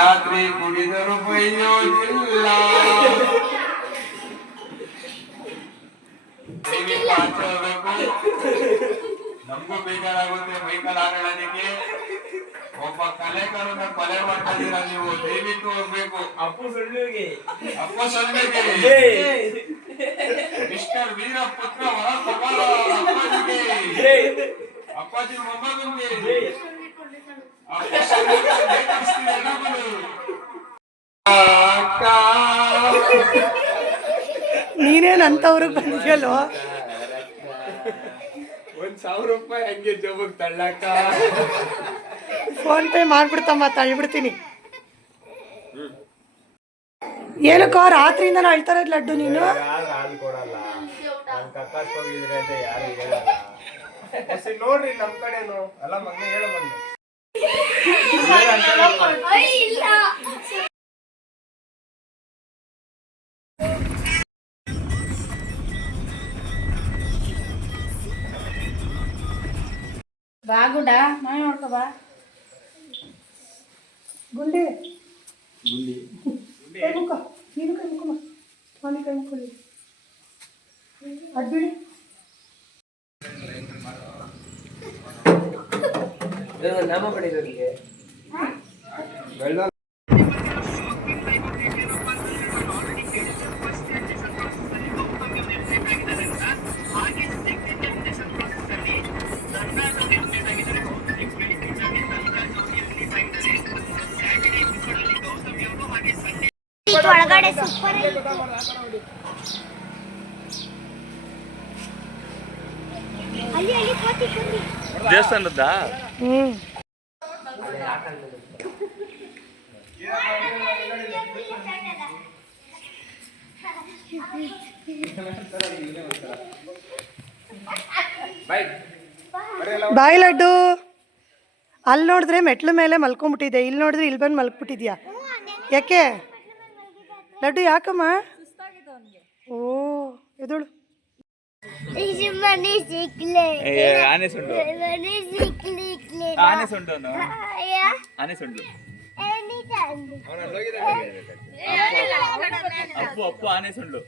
ರಾತ್ರಿ ಕುಡಿದರು ಬೈಯೋದಿಲ್ಲ. ಆಚೆ ಹೋಗ್ಬೇಕು, ನಮಗೂ ಬೇಜಾರಾಗುತ್ತೆ ಬೈಕಲ್ಲಿ ಆಡೋದಕ್ಕೆ. ಒಬ್ಬ ಕಲೆಗಾರನ ಕೊಲೆ ಮಾಡ್ತಾ ಇದ್ದೀರಾ ನೀವು, ದಯವಿಟ್ಟು ಹೋಗ್ಬೇಕು. ಅಪ್ಪು ಸುಳ್ಳುಗೆ ಮಿಸ್ಟರ್ ವೀರಪುತ್ರ ಅಪ್ಪಾಜಿ ಮೊಮ್ಮಗನಿಗೆ ನೀನೇನ್ ಅಂತವ್ರಿಗೆ ಬಂದಿಯಲ್ಲೋ. 1,000 ರೂಪಾಯಿ ಹಂಗೆ ಜೋಬಕ್ ತಳ್ಳಕ್ಕ. Phone pay ಮಾಡ್ಬಿಡ್ತಮ್ಮ, ತಳ್ಳಿಬಿಡ್ತೀನಿ. ಏನಕ್ಕೋ ರಾತ್ರಿಯಿಂದ ಅಳ್ತಾ ಇರೋದು ಲಡ್ಡು ನೀನು? ಹಾಲು ಕೊಡಲ್ಲ, ನಾನು ಕಕ್ಕಾಸ್ ಹೋಗಿದ್ರೆ ಅಂತ ಯಾರು ಹೇಳಲ್ಲ. ನೋಡ್ರಿ ನಮ್ ಕಡೆನು ಅಲ್ಲ ಮಗನೇ ಹೇಳ ಬಂದೆ. ಬಾ ಗುಂಡ ಮನೆ ನೋಡ್ಕೊ ಬಾ. ಗುಂಡಿ ಕೈ ಮುಖ, ನೀನು ಕೈ ಮುಖ ಮನೆ ಕೈ ಮುಖ ಅಡ್ಬಿಡಿ. ನಾಮ ಪಡೆದವರಿಗೆ ಒಳಗಡೆ ಸೂಪರ್ ಅಲ್ಲಿ ಅಲ್ಲಿ ಕೋತಿ ದೇವಸ್ಥಾನದ ಬಾಯ್ ಲಡ್ಡು. ಅಲ್ಲಿ ನೋಡಿದ್ರೆ ಮೆಟ್ಲು ಮೇಲೆ ಮಲ್ಕೊಂಡ್ಬಿಟ್ಟಿದೆ, ಇಲ್ಲಿ ನೋಡಿದ್ರೆ ಇಲ್ಲಿ ಬಂದು ಮಲ್ಕ್ಬಿಟ್ಟಿದ್ಯಾ. ಯಾಕೆ ಲಡ್ಡು, ಯಾಕಮ್ಮ? ಓ ಎದಳು. ಅಪ್ಪು ಆನೆ ಸುಂಡು